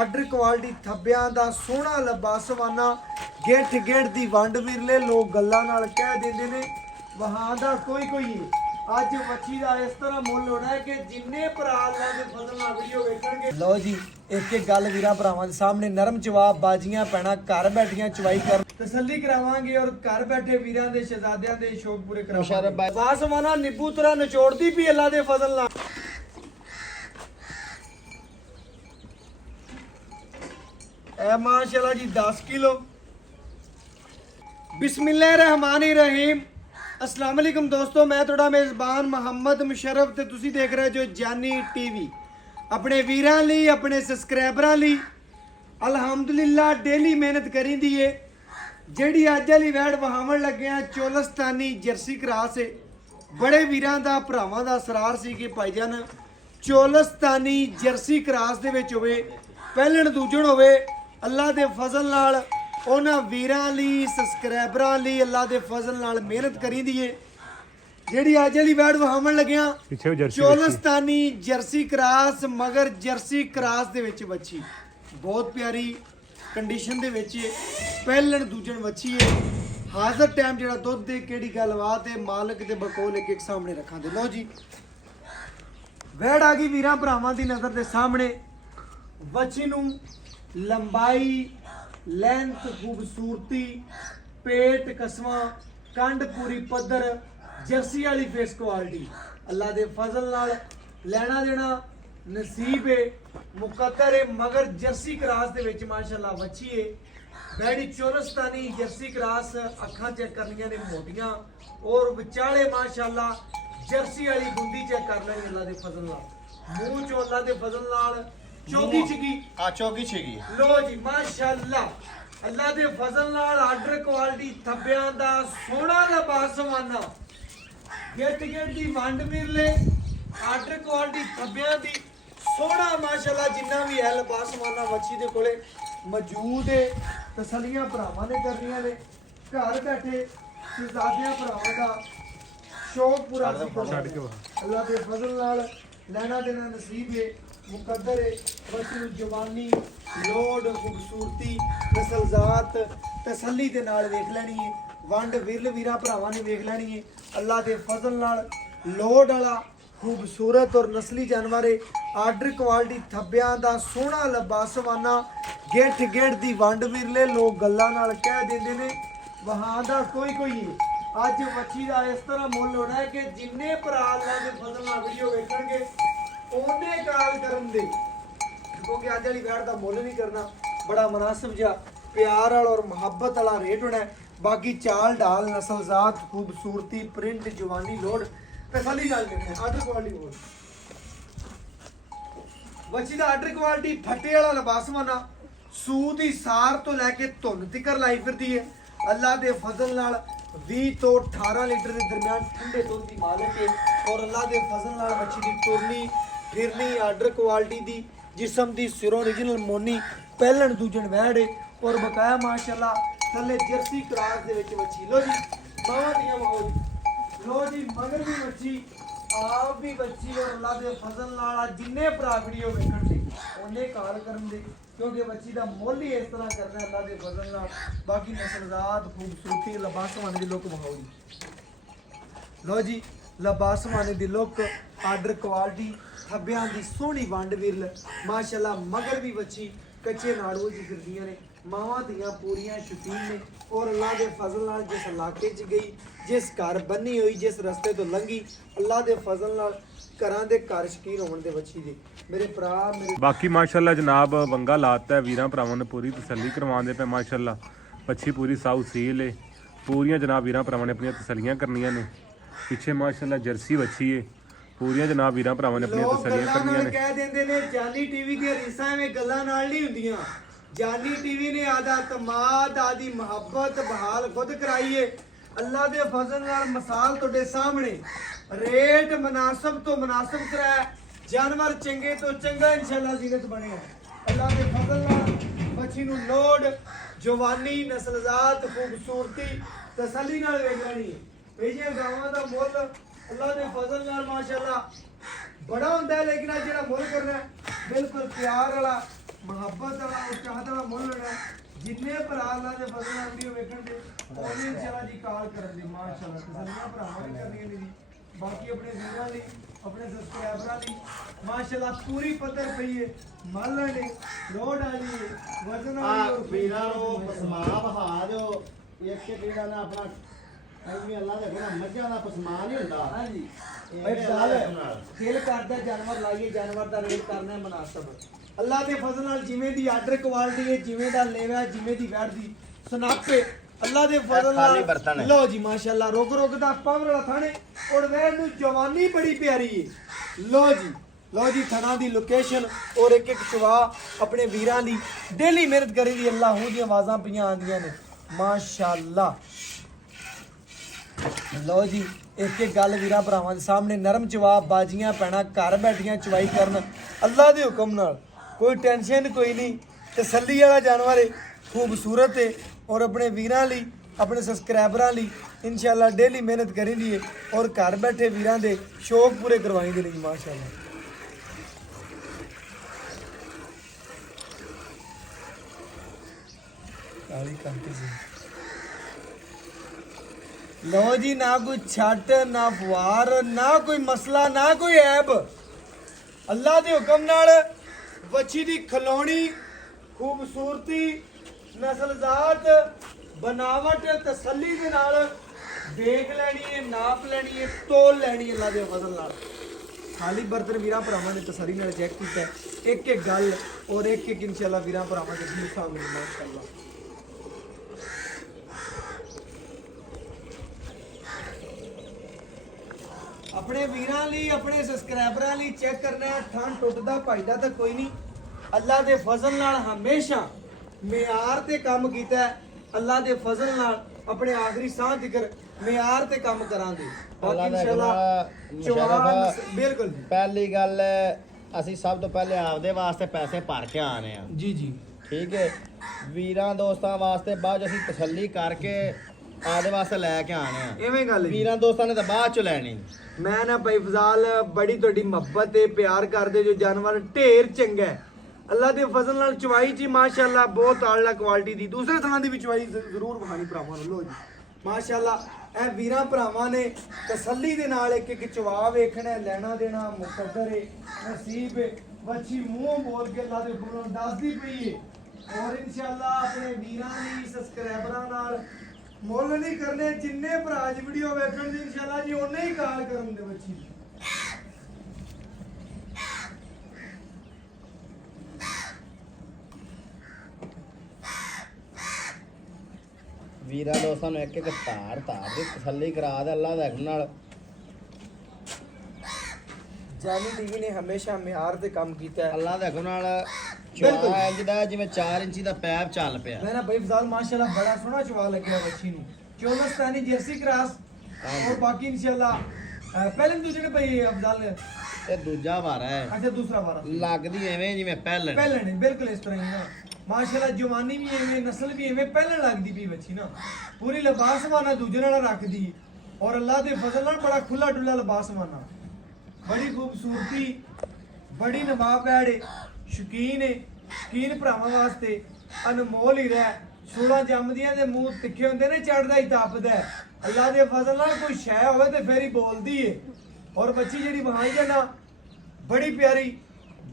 Order quality ਥੱਬਿਆਂ ਦਾ ਸੋਹਣਾ ਲਬਾਸਵਾਨਾ ਗਿੱਠ ਗਿੱਠ ਦੀ ਵੰਡ ਵਿਰਲੇ ਲੋਕ ਗੱਲਾਂ ਨਾਲ ਕਹਿ ਦਿੰਦੇ ਨੇ ਵਹਾਂ ਦਾ ਕੋਈ ਹੈ। ਅੱਜ ਮੱਛੀ ਦਾ ਇਸ ਤਰ੍ਹਾਂ ਮੁੱਲ ਹੋਣਾ ਹੈ ਕਿ ਜਿੰਨੇ ਭਰਾ ਅੱਲਾ ਦੇ ਫਜ਼ਲ ਨਾਲ ਵੀਡੀਓ ਵੇਖਣਗੇ। ਲਓ ਜੀ ਇੱਕ ਗੱਲ ਵੀਰਾਂ ਭਰਾਵਾਂ ਦੇ ਸਾਹਮਣੇ ਨਰਮ ਜਵਾਬ ਬਾਜੀਆਂ ਪੈਣਾ ਘਰ ਬੈਠੀਆਂ ਚਵਾਈ ਕਰ ਤਸੱਲੀ ਕਰਾਵਾਂਗੇ ਔਰ ਘਰ ਬੈਠੇ ਵੀਰਾਂ ਦੇ ਸ਼ਹਿਜ਼ਾਦਿਆਂ ਦੇ ਸ਼ੌਕ ਪੂਰੇ ਕਰਾਵਾਂਗੇ। ਬਾਸਮਾਨਾ ਨਿੱਬੂ ਤਰ੍ਹਾਂ ਨਿਚੋੜਦੀ ਵੀ ਅੱਲਾ ਦੇ ਫਜ਼ਲ ਨਾਲ। ए माशाल्लाह जी 10 किलो। बिस्मिल्लाहिर्रहमानिर्रहीम। अस्सलाम वालेकुम दोस्तों, मैं थोड़ा मेज़बान मोहम्मद मुशर्रफ ते तुसी देख रहे जो जानी टीवी। अपने वीरां लई अपने सब्सक्राइबरां लई अल्हम्दुलिल्लाह डेली मेहनत करी दी है। जेड़ी अज वाली वैड वहावन लगे हैं चोलस्तानी जर्सी क्रास है। बड़े वीरां दा भरावां दा असरार सी कि भाईजान चोलस्तानी जर्सी क्रास दे विच होवे पहलण दूजण होवे अल्लाह दे फजल नाल उन्हां वीरां लई सबसक्राइबरां लई अल्लाह दे फजल नाल मेहनत करी दी है। जेड़ी अज वाली वैड वहावन लगिया चोलस्तानी जर्सी क्रास मगर जर्सी क्रास दे विच बच्ची बहुत प्यारी कंडीशन दे विच पहलण दूजण बच्ची है। हाज़र टाइम जेड़ा दुध दे केड़ी गलबात है मालिक ते बकोल एक सामने रखा दे। लो जी वैड आ गई वीरां भरावां दी नज़र दे सामने। बच्ची नूं लंबाई लेंथ खूबसूरती पेट कसवा कंड पूरी पद्धर जर्सी वाली फेस क्वालिटी अल्लाह दे फजल नाल लेना देना नसीब है मुकद्दर है। मगर जर्सी क्रास दे विच माशाअल्लाह बच्ची है। बैड़ी चोरस्तानी जर्सी क्रास अखां चेक करनियां ने मोटियां और विचाले माशाअल्लाह जर्सी वाली बुंदी चेक कर लेनी अल्लाह दे फजल नाल। मूंह चो अल्लाह दे फजल नाल चौगी छिगी चौगी छिगी। लो जी माशाअल्लाह अल्लाह दे फजल नाल आर्डर क्वालिटी थब्बियां दा सोहना लबासवाना गिट गिट दी वंड मिरले आर्डर क्वालिटी थब्बियां दी सोहना माशाअल्लाह जिन्ना भी है लबासवाना मच्छी दे कोले मौजूद है। तसलियां भरावां ने करनियां ने घर बैठे शहजादियां भरावां दा शौक पूरा अल्लाह दे फजल नाल लेना देना नसीब है मुकद्दर है। बच्ची जवानी लोड खूबसूरती नस्लजात तसल्ली दे नाल वेख लेनी है। वंड विरल वीरा भरावां ने वेख लेनी है। अल्लाह दे फजल नाल लोड वाला खूबसूरत और नस्ली जानवर है। आर्डर क्वालिटी थब्बियां दा सोहना लबासवाना गिठ गिठ दी वंड विरले लोग गल्लां नाल कह दिंदे ने वहां दा कोई है। अज मच्छी दा इस तरह मुल होना है कि जिन्ने भरा अल्लाह दे फजल नाल वीडियो वेखणगे ओने काल करन दे क्योंकि अज वाली वैड दा मुल नहीं करना बड़ा मुनासिब जा प्यार वाला और मुहब्बत वाला रेट होना है। बाकी चाल डाल नस्लजात खूबसूरती प्रिंट जवानी लोड तसल्ली नाल देखना आर्डर क्वालिटी बोल बच्ची दा आर्डर क्वालिटी फटे वाला लबासवाना सूद ही सार तो लैके धुन तिकर लाई फिरदी है। अल्लाह दे फजल नाल 20 तो 18 लीटर के दरमियान ठंडे दुध की मालिक है और अल्लाह दे फजल नाल मच्छी दी टुरनी फिरनी आर्डर क्वालिटी दी जिस्म दी सिरों ओरिजिनल मोनी पहलन दूजन वैड है और बकाया माशाअल्लाह थले जर्सी क्रास दे विच मच्छी। लो जी मावां दियां माओ लो जी मगर भी मच्छी आप भी बच्ची और अल्लाह दे फजल नाल जिन्ने भरा वीडियो वेखण दे ओने काल करन दे क्योंकि बच्ची दा मुल ही इस तरह करना अल्लाह दे फजल नाल। बाकी नस्लजात खूबसूरती लबासवाने दी लुक विखाओ। लो जी लबासवाने दी लुक आर्डर क्वालिटी थब्बियां दी सोहनी वंड विरल माशाअल्लाह मगर भी बच्ची कच्चे नाड़ू च फिरदियां ने मावां दियां पूरियां शौकीन ने और अल्लाह दे फजल नाल जिस इलाके च गई जिस घर बनी हुई जिस रस्ते तो लंघी अल्लाह दे फजल नाल घरां दे घर शकीन होण दे बच्ची दे मेरे भरा मेरे। बाकी माशाअल्लाह जनाब वंगा लाता है वीरां भरावां ने पूरी तसल्ली करवांदे पे माशाअल्लाह बच्ची पूरी साऊ सील है पूरियां जनाब वीरां भरावां ने अपनी तसल्लियां करनियां ने। पीछे माशाअल्लाह जर्सी बच्ची है पूरियां जनाब वीरां भरावां ने अपनी तसल्लियां करनियां ने। कह दिंदे ने जानी टीवी दी रीसां में गल्लां नाल नहीं हुंदियां। जानी टीवी ने आदा तमाद आदि मोहब्बत बहाल खुद कराई है। अल्लाह दे फजल नाल मिसाल तुहाडे सामने रेट मुनासिब तो मुनासिब कराया जानवर चंगे तो चंगा इंशाअल्लाह जीनत बने। अल्लाह दे फजल नाल बच्ची नूं लोड जवानी नस्लजात खूबसूरती तसल्ली नाल वेख लेनी है। ये गावां दा मुल अल्लाह दे फजल नाल माशाअल्लाह बड़ा हुंदा है लेकिन जेड़ा मुल करना बिल्कुल प्यार वाला ਮੁਹੱਬਤ ਵਾਲਾ ਉਸਤਾਦ ਵਾਲਾ ਮੁੱਲ ਹੋਣਾ ਜਿੰਨੇ ਭਰਾ ਅੱਲਾ ਦੇ ਫਜ਼ਲ ਨਾਲ ਵੀਡੀਓ ਵੇਖਣ ਦੇ ਉਹਨੇ ਇਨਸ਼ਾਅੱਲਾ ਜੀ ਕਾਲ ਕਰਨ ਦੀ ਮਾਸ਼ਾਅੱਲਾ ਤਸੱਲੀਆਂ ਭਰਾਵਾਂ ਨੇ ਕਰਨੀਆਂ ਨੇ ਜੀ ਬਾਕੀ ਆਪਣੇ ਵੀਰਾਂ ਲਈ ਆਪਣੇ ਸਬਸਕ੍ਰਾਈਬਰਾਂ ਲਈ ਮਾਸ਼ਾਅੱਲਾ ਪੂਰੀ ਪੱਧਰ ਪਈ ਹੈ ਮਾਲਾਂ ਨੇ ਲੋਡ ਵਾਲੀ ਹੈ ਵਜ਼ਨ ਵਾਲੀ ਆ ਵੀਰਾਂ ਨੂੰ ਪਸਮਾ ਬਹਾ ਦਿਓ ਇੱਕ ਜਿਹੜਾ ਨਾ ਆਪਣਾ ਐਵੇਂ ਅੱਲਾ ਦੇ ਕੋਲ ਮੱਝਾਂ ਦਾ ਪਸਮਾ ਨਹੀਂ ਹੁੰਦਾ ਹਾਂਜੀ ਇਹ ਭਾਈ ਵੀ ਸਾਲ ਅੱਲਾ ਦੇ ਨਾਲ। ਦਿਲ ਕਰਦਾ ਜਾਨਵਰ ਲਾਈਏ ਜਾਨਵਰ ਦਾ ਰੇਟ ਕਰਨਾ ਮਨਾਸਬ ਅੱਲਾ ਦੇ ਫਜ਼ਲ ਨਾਲ ਜਿਵੇਂ ਦੀ ਆਰਡਰ ਕੁਆਲਿਟੀ ਹੈ ਜਿਵੇਂ ਦਾ ਲੇਵਾ ਜਿਵੇਂ ਦੀ ਵੈਟ ਦੀ ਸਨਾਪੇ ਅੱਲਾ ਦੇ ਫਜ਼ਲ ਖਾਲੀ ਬਰਤਨ ਨਾਲ ਹੈ। ਲਓ ਜੀ ਮਾਸ਼ਾਅੱਲਾ ਰੁਕ ਦਾ ਪਾਵਰ ਵਾਲਾ ਥਾਣੇ ਔਰ ਵੈਟ ਨੂੰ ਜਵਾਨੀ ਬੜੀ ਪਿਆਰੀ ਹੈ ਲਓ ਜੀ ਥਣਾ ਦੀ ਲੋਕੇਸ਼ਨ ਔਰ ਇੱਕ ਚਵਾ ਆਪਣੇ ਵੀਰਾਂ ਦੀ ਡੇਲੀ ਮਿਹਨਤ ਕਰੀ ਦੀ ਅੱਲਾ ਹੂ ਦੀਆਂ ਆਵਾਜ਼ਾਂ ਪਈਆਂ ਆਂਦੀਆਂ ਨੇ ਮਾਸ਼ਾਅੱਲਾ ਲਓ ਜੀ ਇੱਕ ਗੱਲ ਵੀਰਾਂ ਭਰਾਵਾਂ ਦੇ ਸਾਹਮਣੇ ਨਰਮ ਜਵਾਬ ਬਾਜੀਆਂ ਪੈਣਾ ਘਰ ਬੈਠੀਆਂ ਚਵਾਈ ਕਰਨ ਅੱਲਾ ਦੇ ਹੁਕਮ ਨਾਲ ਕੋਈ ਟੈਨਸ਼ਨ ਕੋਈ ਨਹੀਂ ਤਸੱਲੀ ਵਾਲਾ ਜਾਨਵਰ ਹੈ ਖੂਬਸੂਰਤ ਹੈ ਔਰ ਆਪਣੇ ਵੀਰਾਂ ਲਈ ਆਪਣੇ ਸਬਸਕ੍ਰਾਈਬਰਾਂ ਲਈ ਇਨਸ਼ਾਅੱਲਾ ਡੇਲੀ ਮਿਹਨਤ ਕਰੀ ਲਈਏ ਔਰ ਘਰ ਬੈਠੇ ਵੀਰਾਂ ਦੇ ਸ਼ੌਕ ਪੂਰੇ ਕਰਵਾਈ ਦੇ ਲਈ ਮਾਸ਼ਾਅੱਲਾ ਕਾਲੀ ਕੰਟੀ ਜੀ ਲਓ ਜੀ ਨਾ ਕੋਈ ਛੱਟ ਨਾ ਫਵਾਰ ਨਾ ਕੋਈ ਮਸਲਾ ਨਾ ਕੋਈ ਐਬ ਅੱਲਾ ਦੇ ਹੁਕਮ ਨਾਲ ਵੱਛੀ ਦੀ ਖਲੋਣੀ ਖੂਬਸੂਰਤੀ ਨਸਲਜ਼ਾਤ ਬਨਾਵਟ ਤਸੱਲੀ ਦੇ ਨਾਲ ਦੇਖ ਲੈਣੀ ਹੈ ਨਾਪ ਲੈਣੀ ਹੈ ਤੋਲ ਲੈਣੀ ਹੈ ਅੱਲਾ ਦੇ ਫਜ਼ਲ ਨਾਲ ਖਾਲੀ ਬਰਤਨ ਵੀਰਾਂ ਭਰਾਵਾਂ ਨੇ ਤਸੱਲੀ ਨਾਲ ਚੈੱਕ ਕੀਤਾ ਇੱਕ ਇੱਕ ਗੱਲ ਔਰ ਇੱਕ ਇੱਕ ਇਨਸ਼ਾਅੱਲਾ ਵੀਰਾਂ ਭਰਾਵਾਂ ਦੇ ਜੀ ਸਾਹਮਣੇ ਮਾਸ਼ਾਅੱਲਾ ਆਪਣੇ ਵੀਰਾਂ ਲਈ ਆਪਣੇ ਸਬਸਕ੍ਰਾਈਬਰਾਂ ਲਈ ਚੈੱਕ ਕਰਨਾ ਹੈ ਥਣ ਟੁੱਟਦਾ ਭਜਦਾ ਤਾਂ ਕੋਈ ਨਹੀਂ ਅੱਲਾ ਦੇ ਫਜ਼ਲ ਨਾਲ ਹਮੇਸ਼ਾ ਮਿਆਰ ਤੇ ਕੰਮ ਕੀਤਾ ਹੈ ਅੱਲਾ ਦੇ ਫਜ਼ਲ ਨਾਲ ਆਪਣੇ ਆਖਰੀ ਸਾਹ ਜ਼ਿਕਰ ਮਿਆਰ ਤੇ ਕੰਮ ਕਰਾਂਗੇ ਬਾਕੀ ਇਨਸ਼ਾਅੱਲਾ ਚਵਾਨ ਬਿਲਕੁਲ ਜੀ ਪਹਿਲੀ ਗੱਲ ਅਸੀਂ ਸਭ ਤੋਂ ਪਹਿਲੇ ਆਪਦੇ ਵਾਸਤੇ ਪੈਸੇ ਭਰ ਕੇ ਆਣੇ ਆ ਜੀ ਜੀ ਠੀਕ ਹੈ ਵੀਰਾਂ ਦੋਸਤਾਂ ਵਾਸਤੇ ਬਾਅਦ 'ਚ ਅਸੀਂ ਤਸੱਲੀ ਕਰਕੇ ਆਪਦੇ ਵਾਸਤੇ ਲੈ ਕੇ ਆਣੇ ਆ ਐਵੇਂ ਗੱਲ ਜੀ ਵੀਰਾਂ ਦੋਸਤਾਂ ਨੇ ਤਾਂ ਬਾਅਦ 'ਚ ਲੈਣੀ ਮੈਂ ਨਾ ਭਾਈ ਫਜ਼ਾਲ ਬੜੀ ਤੁਹਾਡੀ ਮੁਹੱਬਤ ਤੇ ਪਿਆਰ ਕਰਦੇ ਜੋ ਜਾਨਵਰ ਢੇਰ ਚੰਗਾ ਹੈ ਅੱਲਾ ਦੇ ਫਜ਼ਲ ਨਾਲ ਚਵਾਈ ਜੀ ਮਾਸ਼ਾਅੱਲਾ ਬਹੁਤ ਆਲਾ ਕੁਆਲਿਟੀ ਦੀ ਦੂਸਰੇ ਥਾਂ ਦੀ ਵੀ ਚਵਾਈ ਜ਼ਰੂਰ ਵਿਖਾਣੀ ਭਰਾਵਾਂ ਨੂੰ ਲੋ ਜੀ ਮਾਸ਼ਾਅੱਲਾ ਇਹ ਵੀਰਾਂ ਭਰਾਵਾਂ ਨੇ ਤਸੱਲੀ ਦੇ ਨਾਲ ਇੱਕ ਇੱਕ ਚਵਾ ਵੇਖਣਾ ਲੈਣਾ ਦੇਣਾ ਮੁਕੱਦਰ ਹੈ ਨਸੀਬ ਹੈ ਵੱਛੀ ਮੂੰਹ ਬੋਲ ਕੇ ਅੱਲਾ ਦੇ ਹੁਕਮ ਨਾਲ ਦੱਸਦੀ ਪਈ ਹੈ ਔਰ ਇਨਸ਼ਾਅੱਲਾ ਆਪਣੇ ਵੀਰਾਂ ਲਈ ਸਬਸਕ੍ਰਾਈਬਰਾਂ ਨਾਲ ਮੁੱਲ ਨਹੀਂ ਕਰਨੇ ਜਿੰਨੇ ਭਰਾ ਜੀ ਵੀਡੀਓ ਵੇਖਣ ਦੀ ਇਨਸ਼ਾਅੱਲਾ ਜੀ ਉਹਨੇ ਹੀ ਕਾਲ ਕਰਨ ਦੇ ਬੱਚੀ ਵੀਰਾਂ ਦੋਸਤਾਂ ਨੂੰ ਇੱਕ ਇੱਕ ਧਾਰ ਦੀ ਤਸੱਲੀ ਕਰਾ ਦੇ ਅੱਲਾ ਦੇ ਹੁਕਮ ਨਾਲ ਜਾਨੀ ਟੀਵੀ ਨੇ ਹਮੇਸ਼ਾ ਮਿਆਰ ਤੇ ਕੰਮ ਕੀਤਾ ਹੈ ਅੱਲਾ ਦੇ ਹੁਕਮ ਨਾਲ ਬਿਲਕੁਲ। ਚਵਾ ਇੰਜ ਦਾ ਜਿਵੇਂ 4 ਇੰਚੀ ਦਾ ਪੈਪ ਚੱਲ ਪਿਆ ਮੈਂ ਨਾ ਭਾਈ ਫਜ਼ਾਲ ਮਾਸ਼ਾਅੱਲਾ ਬੜਾ ਸੋਹਣਾ ਚਵਾ ਲੱਗਿਆ ਬੱਚੀ ਨੂੰ ਚੋਲਸਤਾਨੀ ਜਰਸੀ ਕ੍ਰਾਸ ਔਰ ਬਾਕੀ ਇਨਸ਼ਾਅੱਲਾ ਪਹਿਲੇ ਦੂਜੇ ਨੇ ਭਾਈ ਅਫਜ਼ਾਲ ਇਹ ਦੂਜਾ ਵਾਰ ਹੈ ਅੱਛਾ ਦੂਸਰਾ ਵਾਰਾ ਲੱਗਦੀ ਐਵੇਂ ਜਿਵੇਂ ਪਹਿਲਣ ਪਹਿਲੇ ਨੇ ਬਿਲਕੁਲ ਇਸ ਤਰ੍ਹਾਂ ਹੀ ਨਾ ਮਾਸ਼ਾਅੱਲਾ ਜਵਾਨੀ ਵੀ ਐਵੇਂ ਨਸਲ ਵੀ ਐਵੇਂ ਪਹਿਲਣ ਲੱਗਦੀ ਪਈ ਬੱਚੀ ਨਾ ਪੂਰੀ ਲਿਬਾਸਵਾਨਾ ਦੂਜੇ ਨਾਲ ਰੱਖਦੀ ਔਰ ਅੱਲਾ ਦੇ ਫਜ਼ਲ ਨਾਲ ਬੜਾ ਖੁੱਲਾ ਡੁੱਲਾ ਲਿਬਾਸਵਾਨਾ ਬੜੀ ਖੂਬਸੂਰਤੀ ਬੜੀ ਨਵਾਬ ਐੜੇ ਸ਼ਕੀਨ ਭਰਾਵਾਂ ਵਾਸਤੇ ਅਨਮੋਲ ਹੀ ਰਹਿ ਸੂਲਾਂ ਜੰਮਦੀਆਂ ਦੇ ਮੂੰਹ ਤਿੱਖੇ ਹੁੰਦੇ ਨੇ ਚੜਦਾ ਹੀ ਤਪਦਾ ਅੱਲਾ ਦੇ ਫਜ਼ਲ ਨਾਲ ਕੋਈ ਸ਼ੈ ਹੋਵੇ ਤੇ ਫੇਰ ਹੀ ਬੋਲਦੀ ਏ ਔਰ ਬੱਚੀ ਜਿਹੜੀ ਵਹਾਈ ਹੈ ਨਾ ਬੜੀ ਪਿਆਰੀ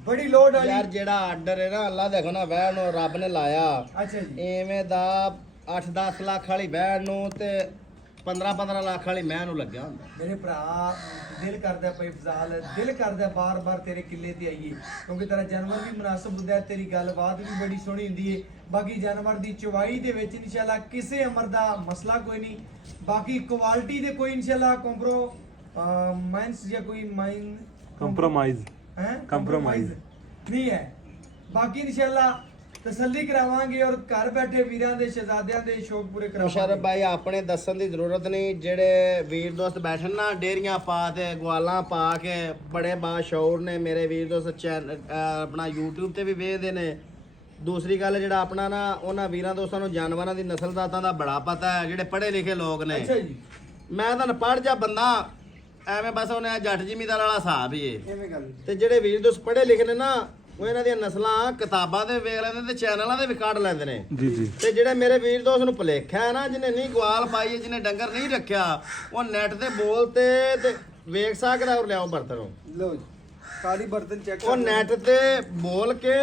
ਬੜੀ ਲੋਡ ਵਾਲੀ ਯਾਰ ਜਿਹੜਾ ਆਰਡਰ ਹੈ ਨਾ ਅੱਲਾ ਦੇਖੋ ਨਾ ਵਹਿਣ ਨੂੰ ਰੱਬ ਨੇ ਲਾਇਆ ਅੱਛਾ ਜੀ ਐਵੇਂ ਦਾ 8-10 ਲੱਖ ਵਾਲੀ ਵਹਿਣ ਨੂੰ ਤੇ 15-15 ਲੱਖ ਵਾਲੀ ਮੈਂ ਨੂੰ ਲੱਗਿਆ ਹੁੰਦਾ ਮੇਰੇ ਭਰਾ ਦਿਲ ਕਰਦਾ ਭਾਈ ਫਜ਼ਾਲ ਦਿਲ ਕਰਦਾ ਬਾਰ-ਬਾਰ ਤੇਰੇ ਕਿੱਲੇ ਤੇ ਆਈਏ ਕਿਉਂਕਿ ਤੇਰਾ ਜਾਨਵਰ ਵੀ ਮੁਨਾਸਬ ਹੁੰਦਾ ਤੇਰੀ ਗੱਲਬਾਤ ਵੀ ਬੜੀ ਸੋਹਣੀ ਹੁੰਦੀ ਏ ਬਾਕੀ ਜਾਨਵਰ ਦੀ ਚਵਾਈ ਦੇ ਵਿੱਚ ਇਨਸ਼ਾਅੱਲਾ ਕਿਸੇ ਅਮਰ ਦਾ ਮਸਲਾ ਕੋਈ ਨਹੀਂ ਬਾਕੀ ਕੁਆਲਿਟੀ ਦੇ ਕੋਈ ਇਨਸ਼ਾਅੱਲਾ ਮਾਈਨਸ ਜਾਂ ਕੋਈ ਮਾਈਨ ਕੰਪਰੋਮਾਈਜ਼ ਹੈ Compromise ਨਹੀਂ ਹੈ ਬਾਕੀ ਇਨਸ਼ਾਅੱਲਾ ਤਸੱਲੀ ਕਰਾਵਾਂਗੇ ਔਰ ਘਰ ਬੈਠੇ ਵੀਰਾਂ ਦੇ ਸ਼ਹਿਜ਼ਾਦਿਆਂ ਦੇ ਸ਼ੌਕ ਪੂਰੇ ਮੁਸ਼ਰਫ ਕਰਾਵਾਂਗੇ ਭਾਈ ਆਪਣੇ ਦੱਸਣ ਦੀ ਜ਼ਰੂਰਤ ਨਹੀਂ ਜਿਹੜੇ ਵੀਰ ਦੋਸਤ ਬੈਠਣ ਨਾ ਡੇਰੀਆਂ ਪਾ ਤੇ ਗਵਾਲਾਂ ਪਾ ਕੇ ਬੜੇ ਬਾਸ਼ੌਰ ਨੇ ਮੇਰੇ ਵੀਰ ਦੋਸਤ ਆਪਣਾ YouTube ਤੇ ਵੀ ਵੇਖਦੇ ਨੇ ਦੂਸਰੀ ਗੱਲ ਜਿਹੜਾ ਆਪਣਾ ਨਾ ਉਹਨਾਂ ਵੀਰਾਂ ਦੋਸਤਾਂ ਨੂੰ ਜਾਨਵਰਾਂ ਦੀ ਨਸਲਜ਼ਾਤਾਂ ਦਾ ਬੜਾ ਪਤਾ ਹੈ ਜਿਹੜੇ ਪੜ੍ਹੇ ਲਿਖੇ ਲੋਕ ਨੇ ਅੱਛਾ ਜੀ ਮੈਂ ਤਾਂ ਪੜ੍ਹ ਜਾ ਬੰਦਾ ਐਵੇਂ ਬਸ ਉਹਨੇ ਜੱਟ ਜ਼ਿਮੀਦਾਰ ਵਾਲਾ ਹਿਸਾਬ ਹੀ ਏ ਐਵੇਂ ਗੱਲ ਤੇ ਜਿਹੜੇ ਵੀਰ ਦੋਸਤ ਪੜ੍ਹੇ ਲਿਖੇ ਨੇ ਨਾ ਉਹ ਇਹਨਾਂ ਦੀਆਂ ਨਸਲਾਂ ਕਿਤਾਬਾਂ ਤੇ ਵੇਖ ਲੈਂਦੇ ਤੇ ਚੈਨਲਾਂ ਤੇ ਵੀ ਕੱਢ ਲੈਂਦੇ ਨੇ। ਜੀ ਜੀ ਤੇ ਜਿਹੜੇ ਮੇਰੇ ਵੀਰ ਦੋਸਤ ਨੂੰ ਭੁਲੇਖਾ ਹੈ ਨਾ, ਜਿਹਨੇ ਨਹੀਂ ਗਵਾਲ ਪਾਈ ਹੈ, ਜਿਹਨੇ ਡੰਗਰ ਨਹੀਂ ਰੱਖਿਆ, ਉਹ ਨੈਟ ਤੇ ਬੋਲ ਤੇ ਵੇਖ ਸਕਦਾ। ਔਰ ਲਿਆਓ ਬਰਤਨ ਨੂੰ, ਲਓ ਜੀ ਕਾਲੀ ਬਰਤਨ ਚੈੱਕ ਉਹ ਨੈਟ ਤੇ ਬੋਲ ਕੇ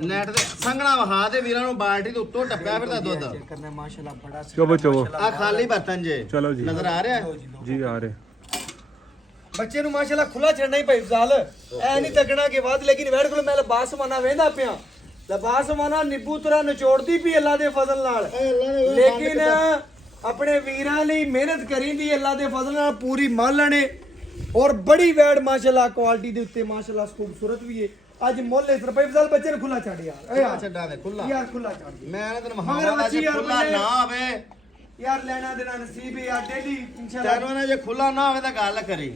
ਨੈਟ ਤੇ ਸੰਘਣਾ ਵਹਾ ਦੇ ਵੀਰਾਂ ਨੂੰ ਬਾਲਟੀ ਦੇ ਉੱਤੋਂ ਟੱਪਿਆ ਫਿਰਦਾ ਦੁੱਧ। ਚੈੱਕ ਕਰਨਾ ਮਾਸ਼ਾਅੱਲਾ ਬੜਾ ਚੋਬੋ ਚੋਬੋ ਆ ਖਾਲੀ ਬਰਤਨ ਜੇ ਚਲੋ ਜੀ ਨਜ਼ਰ ਆ ਰਿਹਾ? ਜੀ ਆ ਰਹੇ ਬੱਚੇ ਨੂੰ ਮਾਸ਼ਾਅੱਲਾ ਖੁੱਲਾ ਛੱਡਣਾ ਹੀ ਭਾਈ ਫਜ਼ਾਲ, ਐ ਨਹੀਂ ਤੱਕਣਾ ਕਿ ਬਾਅਦ ਲੇਕਿਨ ਵੈੜ ਕੋਲ ਮੈਂ ਲਬਾਸ ਮਾਨਾ ਵੇਂਦਾ ਪਿਆ, ਲਬਾਸ ਮਾਨਾ ਨਿੱਬੂ ਤਰਾ ਨਿਚੋੜਦੀ ਵੀ ਅੱਲਾ ਦੇ ਫਜ਼ਲ ਨਾਲ, ਲੇਕਿਨ ਆਪਣੇ ਵੀਰਾਂ ਲਈ ਮਿਹਨਤ ਕਰੀਂਦੀ ਅੱਲਾ ਦੇ ਫਜ਼ਲ ਨਾਲ ਪੂਰੀ ਮੰਨ ਲੈਣੇ। ਔਰ ਬੜੀ ਵੈੜ ਮਾਸ਼ਾਅੱਲਾ ਕੁਆਲਿਟੀ ਦੇ ਉੱਤੇ ਮਾਸ਼ਾਅੱਲਾ ਖੂਬਸੂਰਤ ਵੀ ਹੈ। ਅੱਜ ਮੁੱਲ ਇਸ ਰੁਪਏ ਫਜ਼ਾਲ ਬੱਚੇ ਨੂੰ ਖੁੱਲਾ ਛੱਡ ਯਾਰ, ਏ ਯਾਰ ਛੱਡਾ ਦੇ ਖੁੱਲਾ ਯਾਰ ਖੁੱਲਾ ਛੱਡ ਦੇ। ਮੈਂ ਨਾ ਤੈਨੂੰ ਮਗਰ ਮਹਾਰਾ ਬੱਚੀ ਜੇ ਯਾਰ ਖੁੱਲਾ ਬੰਦੇ- ਨਾ ਆਵੇ, ਯਾਰ ਲੈਣਾ ਦੇਣਾ ਨਸੀਬ ਹੈ ਯਾਰ, ਡੇਲੀ ਇਨਸ਼ਾਅੱਲਾ ਤੈਨੂੰ ਨਾ ਜੇ ਖੁੱਲਾ ਨਾ ਆਵੇ ਤਾਂ ਗੱਲ ਕਰੀ।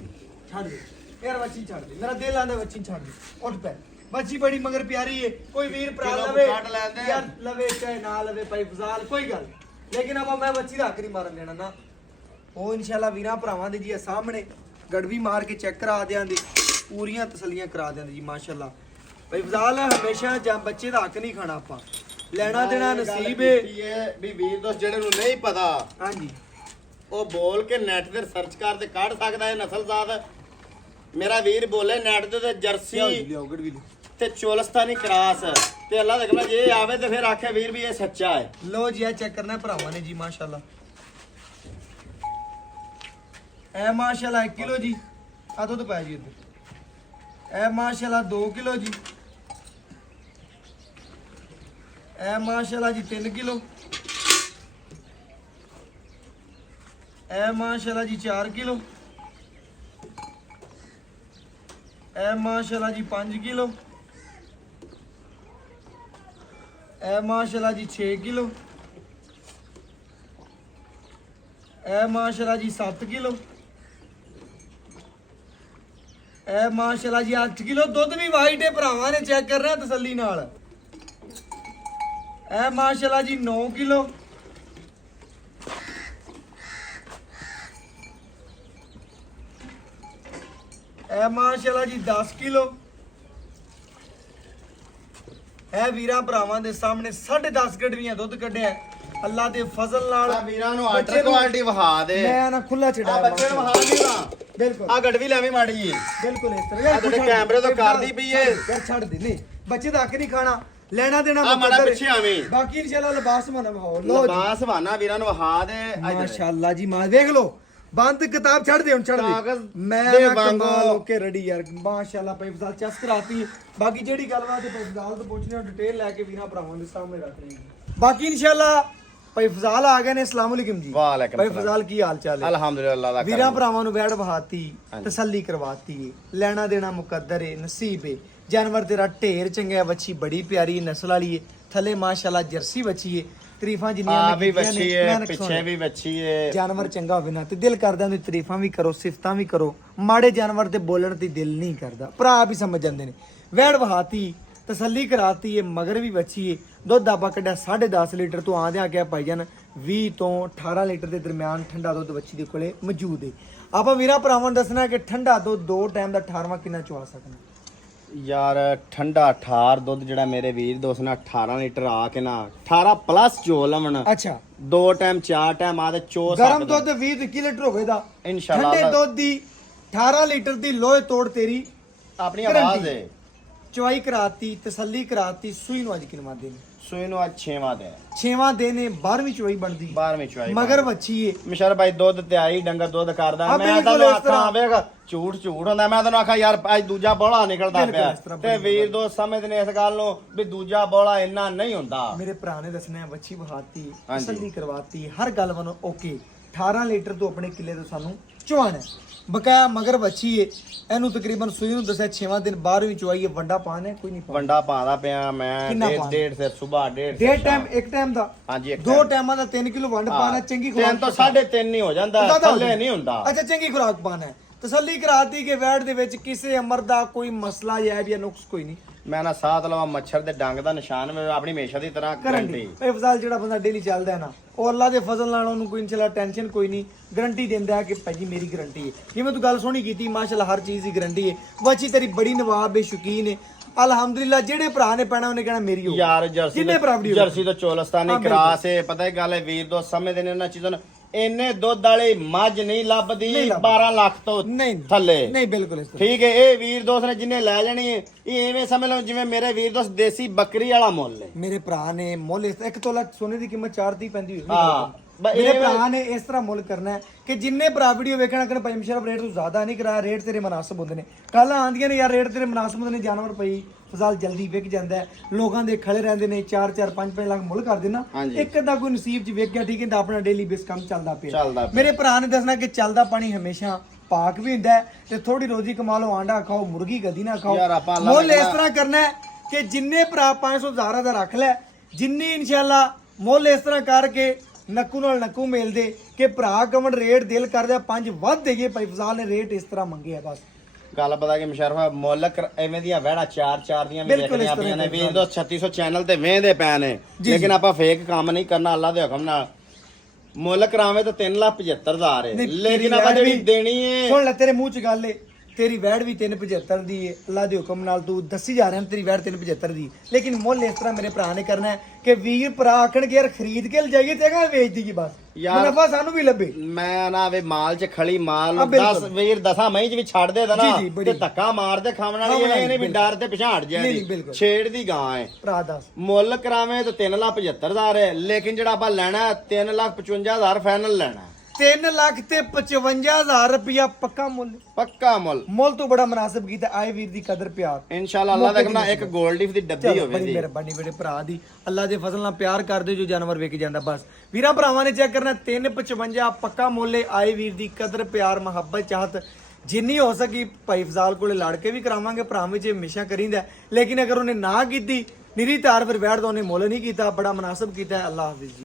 ਛੱਡ ਦੇ ਯਾਰ, ਬੱਚੀ ਛੱਡ ਦੇ, ਮੇਰਾ ਦਿਲ ਆਂਦਾ ਬੱਚੀ ਛੱਡ ਦੇ, ਉੱਠ ਪੈ। ਬੱਚੀ ਬੜੀ ਮਗਰ ਪਿਆਰੀ ਏ, ਕੋਈ ਵੀਰ ਭਰਾ ਕਿਲੋ ਲਵੇ ਕੱਢ ਲੈਂਦੇ। ਯਾਰ, ਲਵੇ ਚਾਹੇ ਨਾ ਲਵੇ ਭਾਈ ਫਜ਼ਾਲ ਕੋਈ ਗੱਲ ਨੀ। ਲੇਕਿਨ ਆਪਾਂ ਮੈਂ ਬੱਚੀ ਦਾ ਹੱਕ ਨਹੀਂ ਮਾਰਨ ਦੇਣਾ ਨਾ। ਉਹ ਇਨਸ਼ਾਅੱਲਾ ਵੀਰਾਂ ਭਰਾਵਾਂ ਦੇ ਜੀ ਸਾਹਮਣੇ ਗੜਵੀ ਮਾਰ ਕੇ ਚੈੱਕ ਕਰਾ ਦਿਆਂਗੇ, ਪੂਰੀਆਂ ਤਸੱਲੀਆਂ ਕਰਾ ਦਿਆਂਗੇ ਜੀ ਮਾਸ਼ਾਅੱਲਾ। ਭਾਈ ਫਜ਼ਾਲ ਹਮੇਸ਼ਾ ਜਾਂ ਬੱਚੇ ਦਾ ਹੱਕ ਨਹੀਂ ਖਾਣਾ ਆਪਾਂ, ਲੈਣਾ ਦੇਣਾ ਨਸੀਬ ਏ। ਵੀ ਵੀਰ ਦੋਸਤ ਜਿਹੜੇ ਨੂੰ ਨਹੀਂ ਪਤਾ, ਹਾਂਜੀ ਉਹ ਬੋਲ ਕੇ ਨੈਟ ਤੇ ਸਰਚ ਕਰ ਤੇ ਕੱਢ ਸਕਦਾ ਹੈ ਨਸਲਜ਼ਾਤ। ਮੇਰਾ ਵੀਰ ਬੋਲੇ ਨੈਟ ਤੇ ਲਿਆਓ ਜਰਸੀ ਲਿਆਓ ਗੜਵੀ ਲਿਆਓ। ਤੇ ਚੋਲਸਤਾਨੀ ਕਰਾਸ ਤੇ ਅੱਲਾ ਦਾ ਕਮਲਾ ਜੇ ਆਵੇ ਤੇ ਫਿਰ ਆਖੇ ਵੀਰ ਵੀ ਇਹ ਸੱਚਾ ਹੈ। ਲੋ ਜੀ ਇਹ ਚੈੱਕ ਕਰਨਾ ਭਰਾਵਾਂ ਨੇ ਜੀ ਮਾਸ਼ਾਅੱਲਾ। ਇਹ ਮਾਸ਼ਾਅੱਲਾ 1 ਕਿਲੋ ਜੀ, ਆ ਦੁੱਧ ਪਾਇਆ ਜੀ ਇੱਧਰ। ਇਹ ਮਾਸ਼ਾਅੱਲਾ 2 ਕਿਲੋ ਜੀ। ਇਹ ਮਾਸ਼ਾਅੱਲਾ ਜੀ 3 ਕਿਲੋ। ਇਹ ਮਾਸ਼ਾਅੱਲਾ ਜੀ 4 ਕਿਲੋ। ਇਹ ਮਾਸ਼ਾਅੱਲਾ ਜੀ 5 ਕਿਲੋ। ਇਹ ਮਾਸ਼ਾਅੱਲਾ ਜੀ 6 ਕਿਲੋ। ਇਹ ਮਾਸ਼ਾਅੱਲਾ ਜੀ 7 ਕਿਲੋ। ਇਹ ਮਾਸ਼ਾਅੱਲਾ ਜੀ 8 ਕਿਲੋ। ਦੁੱਧ ਵੀ ਵਾਈਟ ਹੈ ਭਰਾਵਾਂ ਨੇ ਚੈੱਕ ਕਰਨਾ ਤਸੱਲੀ ਨਾਲ। ਇਹ ਮਾਸ਼ਾਅੱਲਾ ਜੀ 9 ਕਿਲੋ। ਇਹ ਮਾਸ਼ਾਅੱਲਾ ਜੀ 10 ਕਿਲੋ। ਇਹ ਵੀਰਾਂ ਭਰਾਵਾਂ ਦੇ ਸਾਹਮਣੇ 10.5 ਗੜਵੀਆਂ ਦੁੱਧ ਕੱਢਿਆ ਹੈ। ਅੱਲਾ ਦੇ ਫਜ਼ਲ ਨਾਲ ਆ ਵੀਰਾਂ ਨੂੰ ਬੱਚੇ ਆਰਡਰ ਨੂੰ- ਕੁਆਲਿਟੀ ਵਹਾ ਦੇ। ਮੈਂ ਨਾ ਖੁੱਲਾ ਆ ਛਡਾਇਆ ਬੱਚੇ ਨੂੰ ਵਹਾ ਦੇ ਨਾ। ਬਿਲਕੁਲ ਆ ਗੜਵੀ ਲੈਵੀਂ ਮਾੜੀ ਜੀ। ਬਿਲਕੁਲ ਇਸ ਤਰ੍ਹਾਂ ਆਹ ਜਿਹੜੇ ਛੱਡ ਕੈਮਰੇ ਤੋਂ ਦੇ, ਕਰਦੀ ਪਈ ਏ। ਯਾਰ ਛੱਡ ਦੇ, ਨਹੀਂ ਬੱਚੇ ਦਾ ਹੱਕ ਨਹੀਂ ਖਾਣਾ, ਲੈਣਾ ਦੇਣਾ ਆ ਮਾੜਾ ਮੁਕੱਦਰ ਹੈ। ਪਿੱਛੇ ਆਵੇਂ। ਬਾਕੀ ਇਨਸ਼ਾਅੱਲਾ ਲਿਬਾਸ ਮਨਾ ਮਾਹੌਲ ਲੋ ਜੀ ਬਾਸ ਵਾਨਾ ਵੀਰਾਂ ਨੂੰ ਵਹਾ ਦੇ। ਇੱਧਰ। ਮਾਸ਼ਾਅੱਲਾ ਜੀ ਮਾਂ ਦੇਖ ਲੋ ਬੰਦ ਕਿਤਾਬ ਛੱਡ ਦੇ ਹੁਣ ਛੱਡ ਕਾਗਜ਼ ਦੇ। ਮੈਂ ਦੇ ਨਾ ਵਾਂਗੂ। ਕਮਾਲ ਹੋ ਕੇ ਰੈਡੀ ਯਾਰ ਮਾਸ਼ਾਅੱਲਾ ਭਾਈ ਫਜ਼ਾਲ ਚੈੱਕ ਕਰਾਤੀ ਹੈ। ਬਾਕੀ ਜਿਹੜੀ ਗੱਲਬਾਤ ਹੈ ਭਾਈ ਫਜ਼ਾਲ ਤੋਂ ਪੁੱਛਣੀ ਹੈ ਡਿਟੇਲ ਲੈ ਕੇ ਵੀਰਾਂ ਭਰਾਵਾਂ ਦੇ ਸਾਹਮਣੇ ਰੱਖ ਲਈ। ਬਾਕੀ ਇਨਸ਼ਾਅੱਲਾ ਭਾਈ ਫਜ਼ਾਲ ਆ ਗਏ ਨੇ। ਅਸਲਾਮ ਅਲੈਕੁਮ ਜੀ। ਵਾਲੇਕੁਮ ਭਾਈ ਸਲਾਮ। ਫਜ਼ਾਲ ਕੀ ਹਾਲ ਚਾਲ ਹੈ? ਅਲਹਮਦੁਲਿਲਾ ਦਾ ਵੀਰਾਂ ਭਰਾਵਾਂ ਨੂੰ ਵੈੜ ਵਹਾਤੀ, ਹਾਂਜੀ। ਤਸੱਲੀ ਕਰਵਾਤੀ ਏ, ਲੈਣਾ ਦੇਣਾ ਮੁਕੱਦਰ ਏ, ਨਸੀਬ ਏ। ਜਾਨਵਰ ਤੇਰਾ ਢੇਰ ਚੰਗਾ, ਵੱਛੀ ਬੜੀ ਪਿਆਰੀ ਨਸਲ ਵਾਲੀ ਏ, ਥੱਲੇ ਮਾਸ਼ਾਅੱਲਾ ਜਰਸੀ ਵੱਛੀ ਏ। ਤਾਰੀਫਾਂ ਜਿੰਨੀਆਂ ਆ ਮੈਂ ਵੀ ਕੀਤੀਆਂ ਨੇ, ਵੱਛੀ ਮੈਂ ਹੈ, ਨਾ ਪਿੱਛੇ ਸੁਣ। ਵੀ ਵੱਛੀ ਹੈ। ਜਾਨਵਰ ਚੰਗਾ ਹੋਵੇ ਨਾ ਤੇ ਦਿਲ ਕਰਦਾ ਉਹਦੀ ਤਾਰੀਫਾਂ ਵੀ ਕਰੋ, ਸਿਫਤਾਂ ਵੀ ਕਰੋ। ਮਾੜੇ ਜਾਨਵਰ ਤੇ ਬੋਲਣ ਤੇ ਦਿਲ ਨਹੀਂ ਕਰਦਾ, ਭਰਾ ਵੀ ਸਮਝ ਜਾਂਦੇ ਨੇ। ਵੈੜ ਵਹਾਤੀ, ਤਸੱਲੀ ਕਰਾਤੀ ਏ, ਮਗਰ ਵੀ ਵੱਛੀ ਏ। ਦੁੱਧ ਆਪਾਂ ਕੱਢਿਆ 10.5 ਲੀਟਰ ਤੋਂ ਆਂਦੇ ਆ ਗਿਆ ਭਾਈਜਾਨ 20 ਤੋਂ 18 ਲੀਟਰ ਦੇ ਦਰਮਿਆਨ ਠੰਡਾ ਦੁੱਧ ਵੱਛੀ ਦੇ ਕੋਲੇ ਮੌਜੂਦ ਏ। ਆਪਾਂ ਵੀਰਾਂ ਭਰਾਵਾਂ ਨੂੰ ਦੱਸਣਾ ਕਿ ਠੰਡਾ ਦੁੱਧ 2 ਟਾਈਮ ਦਾ 18ਵਾਂ ਕਿੰਨਾ ਚਵਾ ਸਕਣਾ। ਯਾਰ ਠੰਡਾ ਠਾਰ ਦੁੱਧ ਜਿਹੜਾ ਮੇਰੇ ਵੀਰ ਦੋਸਤ ਨੇ 18 ਲੀਟਰ ਆ ਕੇ ਨਾ 18 ਪਲੱਸ ਚੋ ਲਵਣ। ਅੱਛਾ 2 ਟਾਈਮ 4 ਟਾਈਮ ਆ ਤੇ ਚੋ ਗਰਮ ਦੁੱਧ 20 ਲੀਟਰ ਹੋਵੇ ਦਾ ਇਨਸ਼ਾਅੱਲਾ ਠੰਡੇ ਦੁੱਧ ਦੀ 18 ਲੀਟਰ ਦੀ ਲੋਹੇ ਤੋੜ ਤੇਰੀ ਆਪਣੀ ਆਵਾਜ਼ ਹੈ। ਚਵਾਈ ਕਰਾਤੀ, ਤਸੱਲੀ ਕਰਾਤੀ। ਸੂਈ ਨੂੰ ਅੱਜ ਕਿਨਵਾ ਦੇਣੀ? ਸੂਈ ਨੂੰ ਅੱਜ 6ਵਾਂ ਦੇ 6ਵਾਂ ਦਿਨ ਏ, 12ਵੀਂ ਚਵਾਈ ਬਣਦੀ 12ਵੀਂ ਚੁਆਈ ਮਗਰ ਵੱਛੀ ਏ। ਮਿਸ਼ਰ ਭਾਈ ਦੁੱਧ ਤੇ ਆਈ ਡੰਗਰ ਦੁੱਧ ਕਰਦਾ। ਆ ਮੈਂ ਬਿਲਕੁਲ ਤੈਨੂੰ ਇਸ ਤਰ੍ਹਾਂ। ਆਖਾਂ ਵੇਖ ਝੂਠ ਹੁੰਦਾ। ਮੈਂ ਤੈਨੂੰ ਆਖਾਂ ਯਾਰ ਅੱਜ ਦੂਜਾ ਬੋਲਾ ਨਿਕਲਦਾ ਬਿਲਕੁਲ ਪਿਆ ਇਸ ਤਰ੍ਹਾਂ ਤੇ ਵੀਰ ਦੋਸਤ ਸਮਝਦੇ ਨੇ ਇਸ ਗੱਲ ਨੂੰ ਵੀ ਦੂਜਾ ਬੋਲਾ ਇੰਨਾ ਨਹੀਂ ਹੁੰਦਾ। ਮੇਰੇ ਭਰਾ ਨੇ ਦੱਸਣਾ ਵੱਛੀ ਬਹਾਤੀ, ਹਾਂਜੀ। ਤਸੱਲੀ ਕਰਵਾਤੀ, ਹਰ ਗੱਲ ਵੱਲੋਂ ਓਕੇ। 18 ਲੀਟਰ ਤੋਂ ਆਪਣੇ ਕਿੱਲੇ ਤੋਂ ਸਾਨੂੰ ਚਵਾਣਾ ਬਕਾਇਆ ਮਗਰ ਵੱਛੀ ਏ। ਇਹਨੂੰ ਤਕਰੀਬਨ ਸੂਈ ਨੂੰ ਦੱਸਿਆ 6ਵਾਂ ਦਿਨ 12ਵੀਂ ਚਵਾਈ ਏ। ਵੰਡਾ ਪਾਣ ਹੈ ਕੋਈ ਨਹੀਂ ਪਾਉਣਾ। ਵੰਡਾ ਪਾਦਾ ਪਿਆ ਮੈਂ ਕਿੰਨਾ ਪਾਉਣਾ? ਡੇਢ ਸਿਰ ਸਵੇਰ ਡੇਢ ਡੇਢ ਟਾਈਮ ਇੱਕ ਟਾਈਮ ਦਾ ਹਾਂਜੀ ਇੱਕ 2 time। ਟਾਈਮਾਂ ਦਾ 3 ਕਿਲੋ ਵੰਡ ਪਾਣਾ ਚੰਗੀ ਤਿੰਨ ਤੋਂ 3.5 ਹੀ ਹੋ ਜਾਂਦਾ, ਜ਼ਿਆਦਾ ਹੋ ਥੱਲੇ ਜਾਂਦਾ। ਨਹੀਂ ਹੁੰਦਾ। ਅੱਛਾ ਚੰਗੀ ਖੁਰਾਕ ਪਾਣਾ ਹੈ। ਤਸੱਲੀ ਕਰਾਤੀ ਕਿ ਵੈੜ ਦੇ ਵਿੱਚ ਕਿਸੇ ਅਮਰ ਦਾ ਕੋਈ ਮਸਲਾ ਜਾਂ ਹੈ ਜਾਂ ਨੁਕਸ ਕੋਈ ਨਹੀਂ। ਮੈਂ ਨਾ ਸਾਹ ਲਵਾ ਮੱਛਰ ਦੇ ਡੰਗ ਦਾ ਨਿਸ਼ਾਨ ਮੈਂ ਆਪਣੀ ਹਮੇਸ਼ਾ ਦੀ ਤਰ੍ਹਾਂ ਗਾਰੰਟੀ ਗਰੰਟੀ ਇਹ ਫਜ਼ਾਲ ਜਿਹੜਾ ਬੰਦਾ ਡੇਲੀ ਚੱਲਦਾ ਹੈ ਨਾ ਉਹ ਅੱਲਾ ਦੇ ਫਜ਼ਲ ਨਾਲ ਉਹਨੂੰ ਕੋਈ ਇਨਸ਼ਾਅੱਲਾ ਟੈਨਸ਼ਨ ਕੋਈ ਨਹੀਂ ਗਾਰੰਟੀ ਦਿੰਦਾ ਹੈ ਕਿ ਭਾਜੀ ਮੇਰੀ ਗਾਰੰਟੀ ਹੈ ਜਿਵੇਂ ਤੂੰ ਗੱਲ ਸੋਹਣੀ ਕੀਤੀ ਮਾਸ਼ਾਅੱਲਾ ਹਰ ਚੀਜ਼ ਦੀ ਗਾਰੰਟੀ ਹੈ ਬੱਚੀ ਤੇਰੀ ਬੜੀ ਨਵਾਬ ਹੈ ਸ਼ੌਕੀਨ ਹੈ ਅਲਹਮਦੁਲਿਲਾ ਜਿਹੜੇ ਭਰਾ ਨੇ ਪੈਣਾ ਉਹਨੇ ਕਹਿਣਾ ਮੇਰੀ ਹੋ ਯਾਰ ਜਰਸੀ ਜਿੰਨੇ ਭਰਾ ਵੀਡੀਓ ਜਰਸੀ ਤੋਂ ਚੋਲਸਤਾਨੀ ਕਰਾਸ ਹੈ ਪਤਾ ਹੀ ਗੱਲ ਹੈ ਵੀਰ ਦੋਸਤ ਸਮਝਦੇ ਨੇ ਉਹਨਾਂ ਚੀਜ਼ਾਂ ਨੂੰ ਇੰਨੇ ਦੁੱਧ ਵਾਲੀ ਮੱਝ ਨਹੀਂ ਲੱਭਦੀ 12 ਲੱਖ ਤੋਂ ਨਹੀਂ ਥੱਲੇ ਨਹੀਂ ਬਿਲਕੁਲ ਇਸ ਤਰ੍ਹਾਂ ਠੀਕ ਹੈ ਇਹ ਵੀਰ ਦੋਸਤ ਨੇ ਜਿੰਨੇ ਲੈ ਲੈਣੀ ਹੈ ਇਹ ਐਵੇਂ ਸਮਝ ਲਓ ਜਿਵੇਂ ਮੇਰੇ ਵੀਰ ਦੋਸਤ ਦੇਸੀ ਬੱਕਰੀ ਵਾਲਾ ਮੁੱਲ ਹੈ ਮੇਰੇ ਭਰਾ ਨੇ ਮੁੱਲ ਇਸ ਇੱਕ ਤੋਲਾ ਸੋਨੇ ਦੀ ਕੀਮਤ 4 ਦੀ ਪੈਂਦੀ ਹੋਈ ਹਾਂ ਮੇਰੇ ਭਰਾ ਨੇ ਇਸ ਤਰ੍ਹਾਂ ਮੁੱਲ ਕਰਨਾ ਹੈ ਕਿ ਜਿੰਨੇ ਭਰਾ ਵੀਡੀਓ ਵੇਖਣਾ ਕਰਨ ਭਾਈ ਮੁਸ਼ਰਫ ਰੇਟ ਤੋਂ ਜ਼ਿਆਦਾ ਨਹੀਂ ਕਰਾਇਆ ਰੇਟ ਤੇਰੇ ਮਨਾਸਬ ਹੁੰਦੇ ਨੇ ਕੱਲ ਆਂਦੀਆਂ ਨੇ ਯਾਰ ਰੇਟ ਤੇਰੇ ਮਨਾਸਬ ਹੁੰਦੇ ਨੇ ਜਾਨਵਰ ਪਈ ਫਜ਼ਾਲ ਜਲਦੀ ਵਿਕ ਜਾਂਦਾ ਹੈ ਲੋਕਾਂ ਦੇ ਖੜੇ ਰਹਿੰਦੇ ਨੇ 4-4 5-5 ਲੱਖ ਮੁੱਲ ਕਰ ਦੇਣਾ ਇੱਕ ਅੱਧਾ ਕੋਈ ਨਸੀਬ 'ਚ ਵਿਕ ਗਿਆ ਠੀਕ ਹੈ ਤਾਂ ਆਪਣਾ ਡੇਲੀ ਬੇਸ ਕੰਮ ਚੱਲਦਾ ਪਿਆ ਮੇਰੇ ਭਰਾ ਨੇ ਦੱਸਣਾ ਕਿ ਚੱਲਦਾ ਪਾਣੀ ਹਮੇਸ਼ਾ ਪਾਕ ਵੀ ਹੁੰਦਾ ਹੈ ਤੇ ਥੋੜੀ ਰੋਜ਼ੀ ਕਮਾ ਲਓ ਆਂਡਾ ਖਾਓ ਮੁਰਗੀ ਗਦੀ ਨਾ ਖਾਓ ਮੁੱਲ ਇਸ ਤਰ੍ਹਾਂ ਕਰਨਾ ਹੈ ਕਿ ਜਿੰਨੇ ਭਰਾ 500,000 ਦਾ ਰੱਖ ਲੈ ਜਿੰਨੀ ਇਨਸ਼ਾਅੱਲਾ ਮੁੱਲ ਇਸ ਤਰ੍ਹਾਂ ਕਰਕੇ ਨੱਕੂ ਨਾਲ ਨੱਕੂ ਮਿਲਦੇ ਕਿ ਭਰਾ ਕਮਣ ਰੇਟ ਦਿਲ ਕਰਦਾ 5 ਵੱਧ ਦੇਈਏ ਭਾਈ ਫਜ਼ਾਲ ਨੇ ਰੇਟ ਇਸ ਤਰ੍ਹਾਂ ਮੰਗਿਆ ਬਸ ਗੱਲ ਪਤਾ ਕਿ ਮੁਸ਼ਰਫ ਮੁੱਲ ਐਵੇਂ ਦੀਆਂ ਵਹਿੜਾ 4-4 ਦੀਆਂ ਵੀ ਵੇਖਣੀਆਂ ਪਈਆਂ ਨੇ ਵੀਰ ਦੋਸਤ 3600 ਚੈਨਲ ਤੇ ਵੇਂਦੇ ਪਏ ਨੇ ਲੇਕਿਨ ਆਪਾਂ ਫੇਕ ਕੰਮ ਨਹੀਂ ਕਰਨਾ ਅੱਲਾ ਦੇ ਹੁਕਮ ਨਾਲ ਮੁੱਲ ਕਰਾਵੇਂ ਤਾਂ 3,75,000 ਹੈ ਲੇਕਿਨ ਆਪਾਂ ਜਿਹੜੀ ਦੇਣੀ ਹੈ ਸੁਣ ਲੈ ਤੇਰੇ ਮੂੰਹ 'ਚ ਗੱਲ ਏ ਤੇਰੀ ਵੈੜ ਵੀ 375 ਦੀ ਹੈ ਅੱਲਾ ਦੇ ਹੁਕਮ ਨਾਲ ਤੂੰ ਦੱਸੀ ਜਾ ਰਿਹਾ ਤੇਰੀ ਵੈੜ 375 ਦੀ ਲੇਕਿਨ ਮੁੱਲ ਇਸ ਤਰ੍ਹਾਂ ਮੇਰੇ ਭਰਾ ਨੇ ਕਰਨਾ ਹੈ ਕਿ ਵੀਰ ਭਰਾ ਆਖਣਗੇ ਯਾਰ ਖਰੀਦ ਕੇ ਲਜਾਈਏ ਤੇ ਅਗਾ ਵੇਚ ਦੀਗੀ ਬਸ ਮੁਨਾਫਾ ਸਾਨੂੰ ਵੀ ਲੱਭੇ ਮੈਂ ਨਾ ਵੇ ਮਾਲ 'ਚ ਖੜੀ ਮਾਲ 10 ਵੀਰ 10 ਮਹੀਂ 'ਚ ਵੀ ਛੱਡ ਦੇ ਦਾ ਨਾ ਤੇ ਧੱਕਾ ਮਾਰਦੇ ਖਾਣ ਵਾਲੀ ਇਹ ਨਹੀਂ ਵੀ ਡਰ ਤੇ ਪਛਾੜ ਜਾਏ ਛੇੜ ਦੀ ਗਾਂ ਹੈ ਭਰਾ ਦੱਸ ਮੁੱਲ ਕਰਾਵੇਂ ਤਾਂ 3,75,000 ਹੈ ਲੇਕਿਨ ਜਿਹੜਾ ਆਪਾਂ ਲੈਣਾ 3,55,000 ਫਾਈਨਲ ਲੈਣਾ 3,55,000 ਰੁਪਇਆ ਪੱਕਾ ਮੁੱਲ ਤੋਂ ਬੜਾ ਮੁਨਾਸਿਬ ਕੀਤਾ ਆਏ ਵੀਰ ਦੀ ਕਦਰ ਪਿਆਰ ਇਨਸ਼ਾਅੱਲਾ ਅੱਲਾ ਦਾ ਕਰਨਾ ਇੱਕ ਗੋਲਡ ਦੀ ਡੱਬੀ ਹੋਵੇ ਬੜੀ ਮਿਹਰਬਾਨੀ ਮੇਰੇ ਭਰਾ ਦੀ ਅੱਲਾ ਦੇ ਫਜ਼ਲ ਨਾਲ ਪਿਆਰ ਕਰਦੇ ਜੋ ਜਾਨਵਰ ਵੇਚ ਜਾਂਦਾ ਬਸ ਵੀਰਾਂ ਭਰਾਵਾਂ ਨੇ ਚੈੱਕ ਕਰਨਾ 3,55 ਪੱਕਾ ਮੁੱਲ ਆਏ ਵੀਰ ਦੀ ਕਦਰ ਪਿਆਰ ਮੁਹੱਬਤ ਚਾਹਤ ਜਿੰਨੀ ਹੋ ਸਕੀ ਭਾਈ ਫਜ਼ਾਲ ਕੋਲੇ ਲੜ ਕੇ ਵੀ ਕਰਾਵਾਂਗੇ ਭਰਾ ਵਿੱਚ ਹਮੇਸ਼ਾ ਕਰੀਂਦਾ ਲੇਕਿਨ ਅਗਰ ਉਹਨੇ ਨਾ ਕੀਤੀ ਨਿਰੀ ਤਾਰ ਫਿਰ ਬੈਠਦਾ ਉਹਨੇ ਮੁੱਲ ਨਹੀਂ ਕੀਤਾ ਬੜਾ ਮੁਨਾਸਿਬ ਕੀਤਾ ਅੱਲਾ ਹਾਫਿਜ਼।